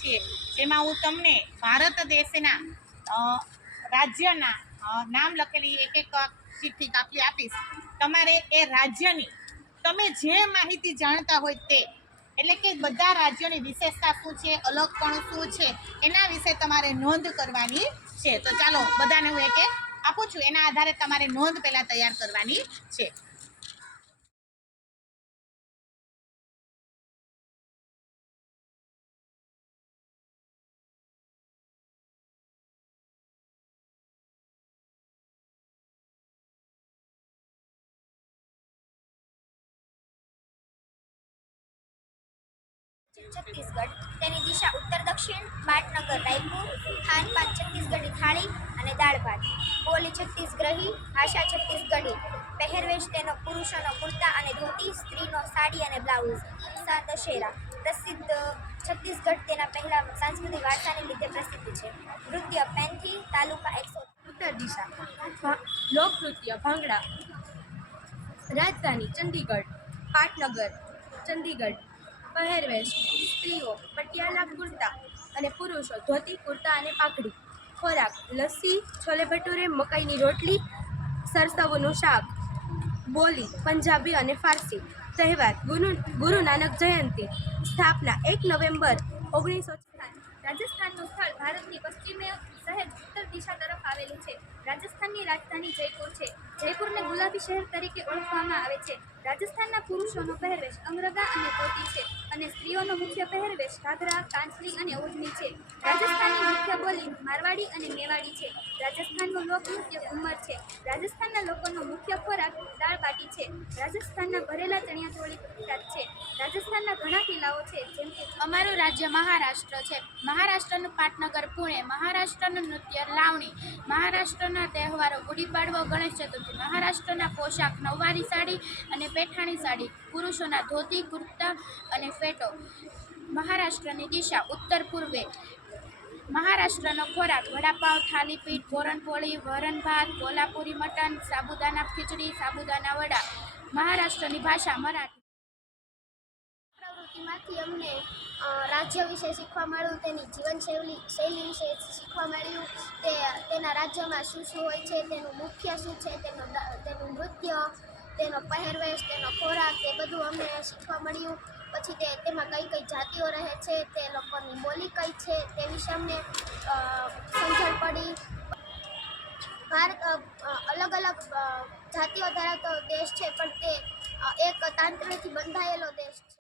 છીએ, જેમાં હું તમને ભારત દેશના રાજ્યના નામ લખેલી એક એક ચિઠ્ઠી કાપલી આપીશ. તમારે એ રાજ્યની તમે જે માહિતી જાણતા હોય તે, એટલે કે બધા રાજ્યોની વિશેષતા શું છે, અલગપણું શું છે, એના વિશે તમારે નોંધ કરવાની છે. તો ચાલો બધાને હું એક એક આપું છું, એના આધારે તમારે નોંધ પહેલાં તૈયાર કરવાની છે. छत्तीसगढ़ तेनी दिशा उत्तर दक्षिण पाटनगर रायपुर खानपान छत्तीसगढ़ी थाળી અને દાળ ભાત બોલી છત્તીસગઢી ભાષા છત્તીસગઢી પહેરવેશ તેનો પુરુષોનો કુર્તા અને ધોતી સ્ત્રીનો સાડી અને બ્લાઉઝ દશેરા પ્રસિદ્ધ છત્તીસગઢ તેના પહેલા સાંસ્કૃતિક વારસાને લીધે પ્રસિદ્ધ છે નૃત્ય પેન્થી તાલુકા 100 उत्तर दिशा लोकनृत्य भांगड़ा राजधानी चंडीगढ़ पाटनगर चंडीगढ़ પહેરવેશ સ્ત્રીઓ પટિયાલા કુર્તા અને પુરુષો ધોતી કુર્તા અને પાઘડી ખોરાક લસ્સી છોલે ભટુરે મકાઈની રોટલી સરસવનું શાક બોલી પંજાબી અને ફારસી તહેવાર ગુરુ નાનક જયંતિ સ્થાપના 1 નવેમ્બર 1900 રાજસ્થાનનું સ્થળ ભારતની પશ્ચિમે સહેજ ઉત્તર દિશા તરફ આવેલું છે રાજસ્થાનની રાજધાની જયપુર છે જયપુરને ગુલાબી શહેર તરીકે ઓળખવામાં આવે છે રાજસ્થાનના પુરુષોનો પહેરવેશ અંગરગા અને ધોતી છે અને સ્ત્રીઓનો મુખ્ય પહેરવેશ ઘાઘરા કાંચલી અને ઓઢણી છે રાજસ્થાનની મુખ્ય બોલી મારવાડી અને મેવાડી છે રાજસ્થાનનું લોકનૃત્ય ઘુમર છે રાજસ્થાનના લોકોનો મુખ્ય ખોરાક દાળ બાટી છે રાજસ્થાનના ભરેલા ચણિયાચોળી પ્રખ્યાત છે રાજસ્થાનના ઘણા કિલ્લાઓ છે જેમ કે અમારું રાજ્ય મહારાષ્ટ્ર છે મહારાષ્ટ્રનું પાટનગર પુણે મહારાષ્ટ્રનું નૃત્ય લાવણી મહારાષ્ટ્રના તહેવારો ગુડી પાડવો ગણેશ ચતુર્થી મહારાષ્ટ્રના પોશાક નવવારી સાડી અને પેઠાણી સાડી પુરુષોના ધોતી કુર્તા અને ફેટો મહારાષ્ટ્રની દિશા ઉત્તર પૂર્વે મહારાષ્ટ્રનો ખોરાક વડાપાવ થાલીપીઠ પોરણપોળી વરણ ભાત કોલ્હાપુરી મટન સાબુદાના ખીચડી સાબુદાના વડા મહારાષ્ટ્રની ભાષા મરાઠી પ્રવૃત્તિમાંથી અમને રાજ્ય વિશે શીખવા મળ્યું તેની જીવનશૈલી વિશે શીખવા મળ્યું તેના રાજ્યમાં શું શું હોય છે તેનું મુખ્ય શું છે તેનું નૃત્ય તેનો પહેરવેશ તેનો ખોરાક તે બધું અમને શીખવા મળ્યું પછી તેમાં કઈ કઈ જાતિઓ રહે છે તે લોકોની બોલી કઈ છે તે વિશે અમને સમજણ પડી ભારત અલગ અલગ જાતિઓ ધરાવતો દેશ છે પણ તે એક તાંત્રિકથી બંધાયેલો દેશ છે